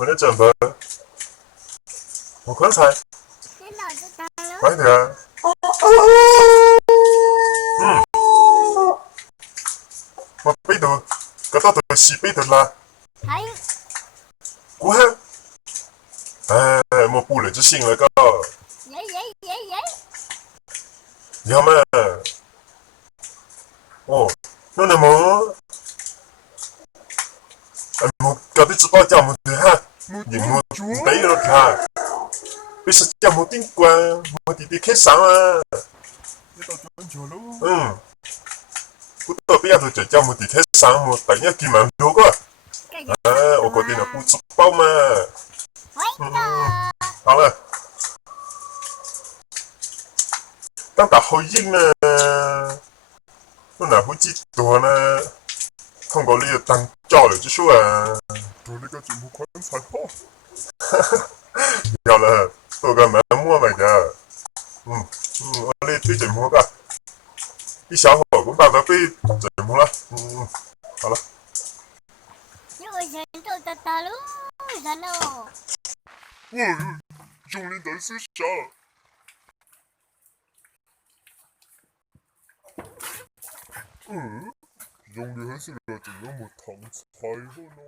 我的整本，我刚才快点啊，我背到嗰度到西背到啦，过去，我补了就行了个，要么，哦，那你们，我搞的知道叫么的哈，你们背了看，为啥叫么顶关，我弟弟开上啊，我到边头就叫么弟开上，我等下见蛮多个，我嗰啲呢不知包嘛，好了。当打好硬呢，我哪会记多呢？通过你的当教了就说啊，多那个节目快才好，有了，多个蛮摸来的，我哋对节目个，一小会儿我打到对节目了，好了。我用力的是啥？用力还是那种那么烫菜了呢？